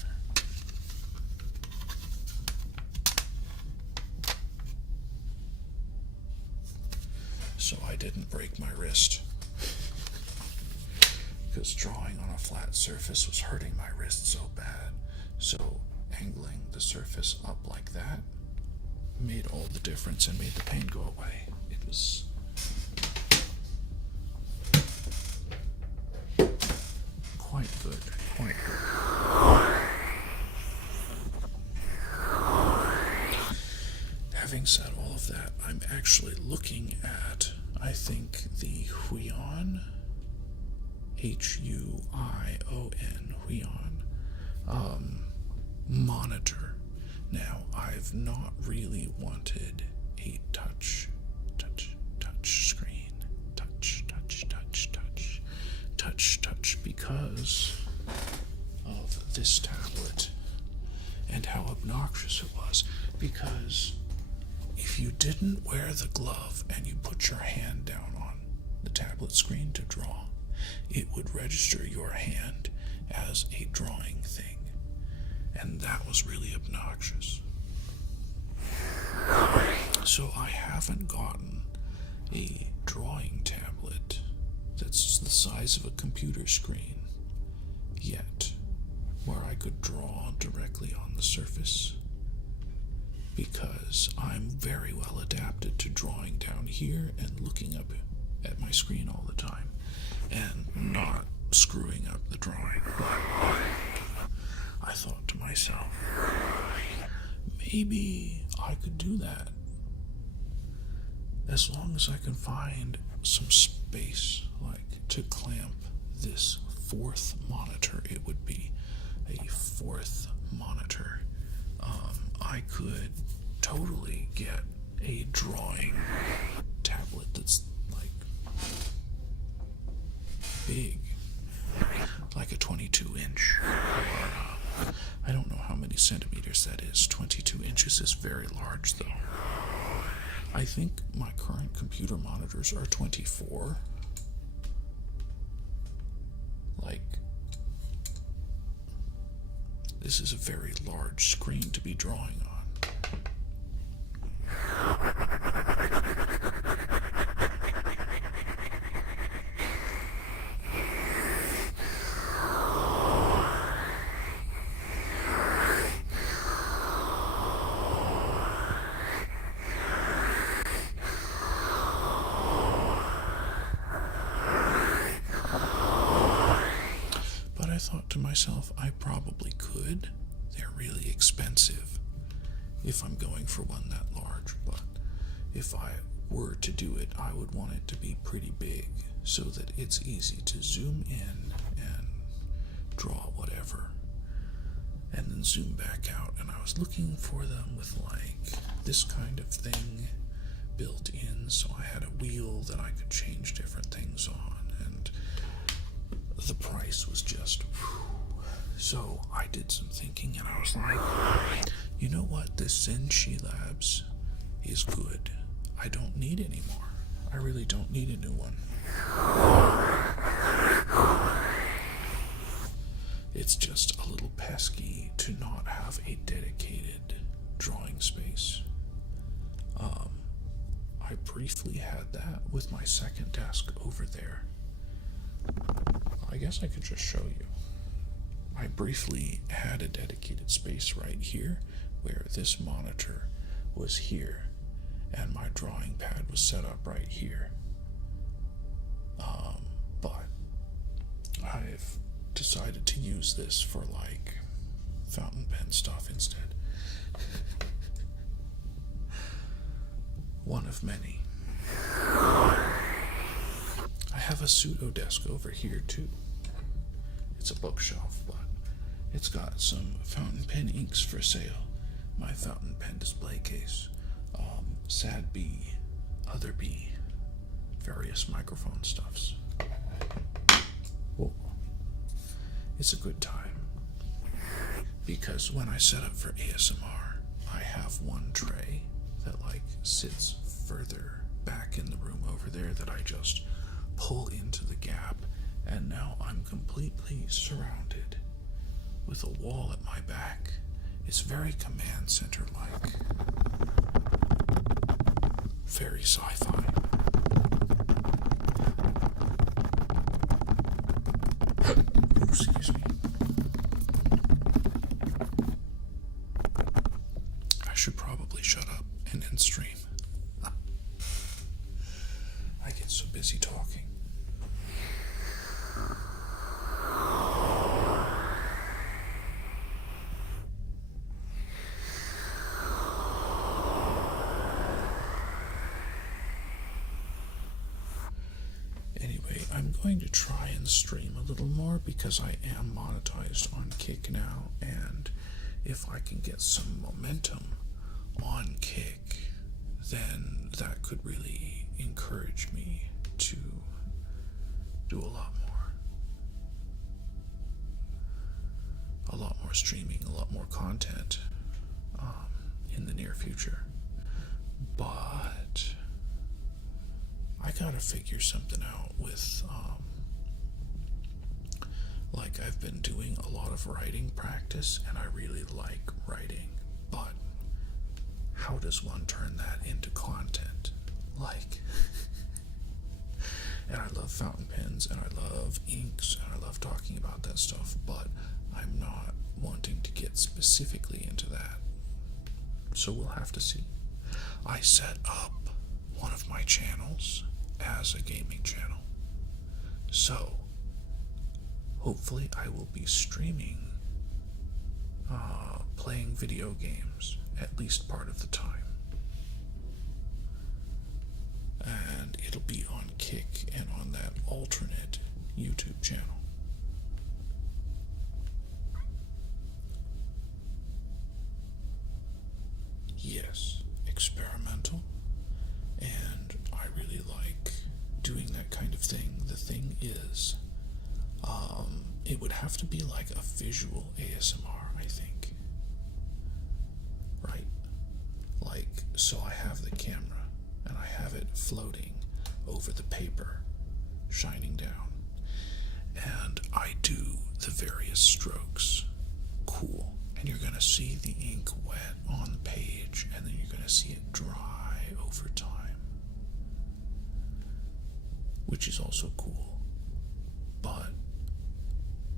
So I didn't break my wrist, because drawing on a flat surface was hurting my wrist so bad. So angling the surface up like that made all the difference and made the pain go away. It was quite good, quite good. Having said all of that, I'm actually looking at, I think, the Huion, Huion, Huion, monitor. Now, I've not really wanted a touch screen, touch, because of this tablet and how obnoxious it was. Because if you didn't wear the glove and you put your hand down on the tablet screen to draw, it would register your hand as a drawing thing. And that was really obnoxious. So I haven't gotten a drawing tablet that's the size of a computer screen yet, where I could draw directly on the surface, because I'm very well adapted to drawing down here and looking up at my screen all the time and not screwing up the drawing. I thought to myself, maybe I could do that as long as I can find some space, like to clamp this fourth monitor. It would be a fourth monitor. I could totally get a drawing tablet that's like big, like a 22-inch, or I don't know how many centimeters that is. 22 inches is very large, though. I think my current computer monitors are 24. Like, this is a very large screen to be drawing on. But I thought to myself, I probably could. They're really expensive if I'm going for one that large, but if I were to do it, I would want it to be pretty big so that it's easy to zoom in and draw whatever and then zoom back out. And I was looking for them with like this kind of thing built in, so I had a wheel that I could change different things on, and the price was just whew. So I did some thinking and I was like, you know what, this Zenshi Labs is good. I don't need any more. I really don't need a new one. It's just a little pesky to not have a dedicated drawing space. I briefly had that with my second desk over there. I guess I could just show you. I briefly had a dedicated space right here where this monitor was here and my drawing pad was set up right here. But I've decided to use this for like fountain pen stuff instead. One of many. I have a pseudo desk over here too. It's a bookshelf, but it's got some fountain pen inks for sale. My fountain pen display case, sad bee, other bee, various microphone stuffs. Whoa. It's a good time because when I set up for ASMR, I have one tray that like sits further back in the room over there that I just pull into the gap, and now I'm completely surrounded with a wall at my back. It's very command center like, very sci-fi. Excuse me. I should probably shut up and end stream. I get so busy talking. Anyway, I'm going to try and stream a little more because I am monetized on Kick now, and if I can get some momentum on Kick, then that could really encourage me to do a lot more streaming, a lot more content in the near future. But I gotta figure something out with like I've been doing a lot of writing practice and I really like writing, but how does one turn that into content? Like, and I love fountain pens and I love inks and I love talking about that stuff, but I'm not wanting to get specifically into that. So we'll have to see. I set up one of my channels as a gaming channel. So hopefully I will be streaming playing video games at least part of the time. And it'll be on Kick and on that alternate YouTube channel. Yes, experimental, and I really like doing that kind of thing. The thing is, it would have to be like a visual ASMR, I think. Right? Like, so I have the camera, and I have it floating over the paper, shining down, and I do the various strokes. Cool. And you're going to see the ink wet on the page, and then you're going to see it dry over time, which is also cool. But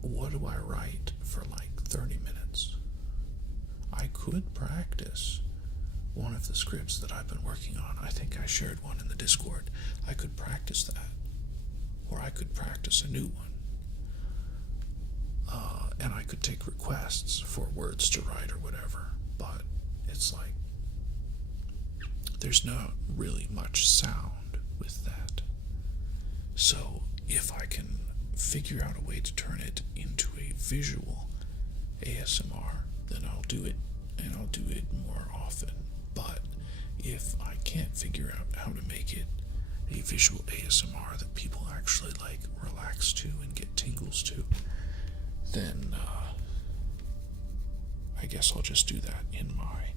what do I write for like 30 minutes? I could practice one of the scripts that I've been working on. I think I shared one in the Discord. I could practice that, or I could practice a new one. And I could take requests for words to write or whatever, but it's like there's not really much sound with that. So if I can figure out a way to turn it into a visual ASMR, then I'll do it, and I'll do it more often. But if I can't figure out how to make it a visual ASMR that people actually like relax to and get tingles to, then I guess I'll just do that in my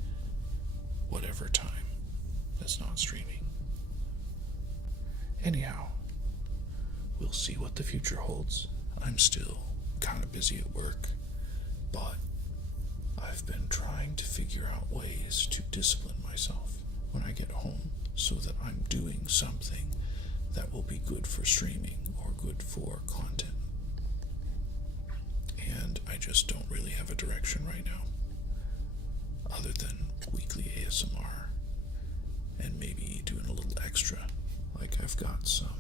whatever time that's not streaming. Anyhow, we'll see what the future holds. I'm still kind of busy at work, but I've been trying to figure out ways to discipline myself when I get home so that I'm doing something that will be good for streaming or good for content. And I just don't really have a direction right now, other than weekly ASMR, and maybe doing a little extra. Like I've got some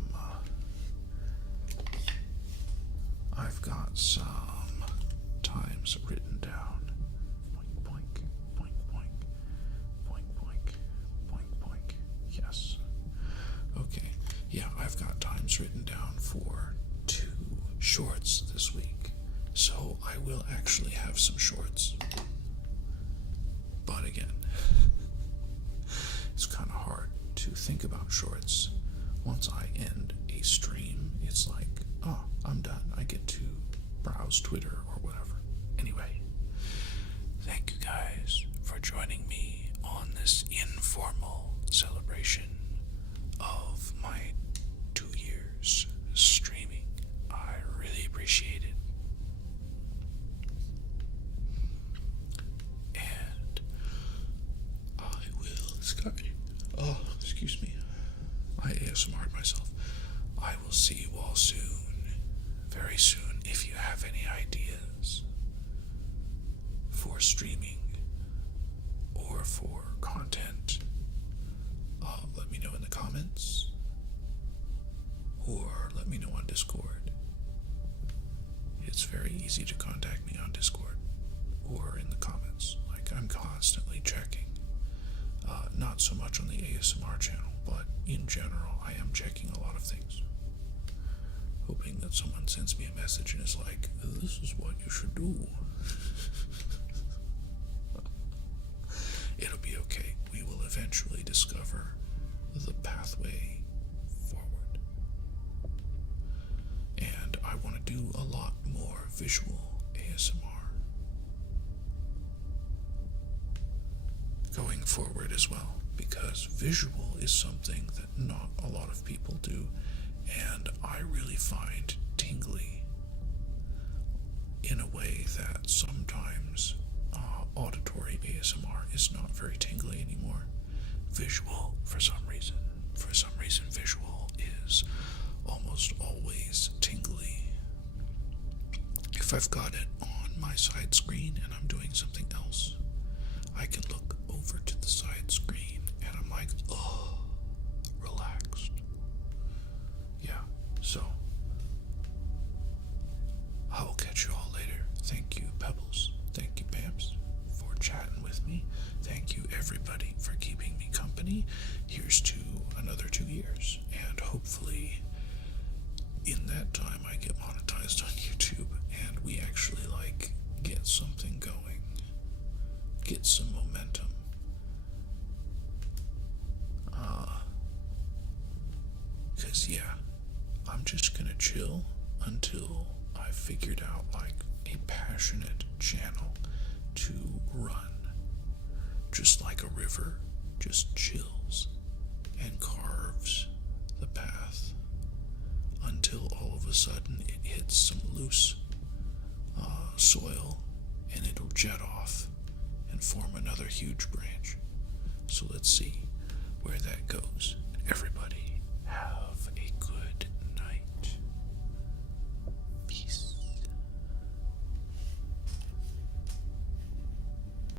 times written down. Boink, boink, boink, boink, boink, boink, boink, boink. Yes. Okay. Yeah, I've got times written down for 2 shorts this week. So I will actually have some shorts. But again, it's kind of hard to think about shorts. Once I end a stream, it's like, oh, I'm done. I get to browse Twitter or whatever. Anyway, thank you guys for joining me on this informal celebration of my 2 years streaming. I really appreciate it. And I will, Sky. Oh, excuse me. I ASMR'd myself. I will see you all soon, very soon. If you have any ideas for streaming or for content, let me know in the comments or let me know on Discord. It's very easy to contact me on Discord or in the comments. Like, I'm constantly checking. Not so much on the ASMR channel, but in general, I am checking a lot of things. Hoping that someone sends me a message and is like, this is what you should do. It'll be okay. We will eventually discover the pathway forward. And I want to do a lot more visual ASMR going forward as well, because visual is something that not a lot of people do, and I really find tingly in a way that sometimes auditory ASMR is not very tingly anymore. Visual, for some reason, visual is almost always tingly. If I've got it on my side screen and I'm doing something else, I can look over to the side screen and I'm like, oh, relaxed. Yeah, so I will catch you all later. Thank you, Pebbles. Thank you, Bamps, for chatting with me. Thank you, everybody, for keeping me company. Here's to another 2 years, and hopefully in that time I get monetized on YouTube and we actually get something going, get some momentum. Because yeah, I'm just gonna chill until I figured out a passionate channel to run, just like a river just chills and carves the path until all of a sudden it hits some loose soil and it'll jet off and form another huge branch. So let's see where that goes. Everybody have